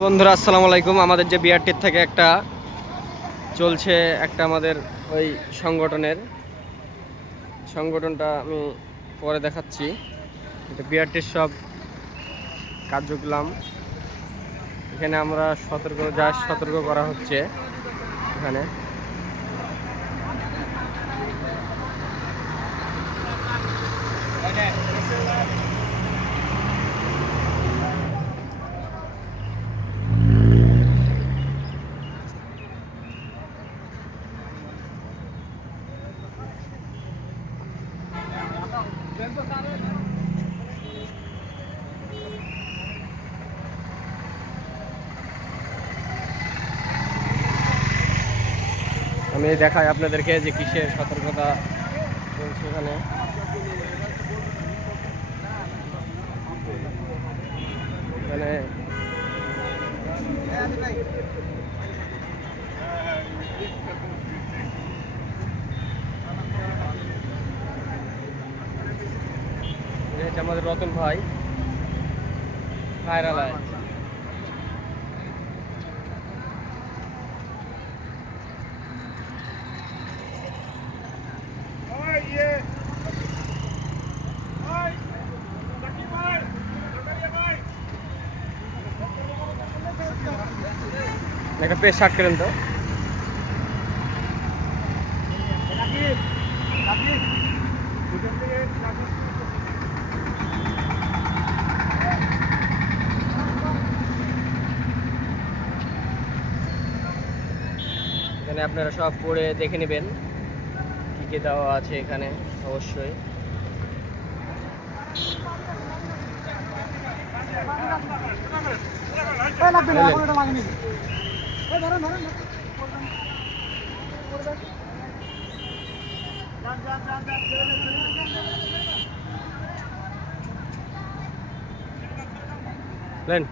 বন্ধুরা আসসালামু আলাইকুম। আমাদের যে বিআরটির থেকে একটা চলছে একটা আমাদের ওই সংগঠনটা আমি পরে দেখাচ্ছি। এটা বিআরটির সব কার্যক্রম এখানে আমরা সতর্ক করা হচ্ছে এখানে। আমি দেখাই আপনাদেরকে যে কিসের সতর্কতা চলছে এখানে। এখানে আমাদের রতন ভাই ভাইরাল হয়। একটা পেজ শার্ট করেন তো। এখানে আপনারা সব পড়ে দেখে নেবেন কি কি দেওয়া আছে এখানে অবশ্যই। লেন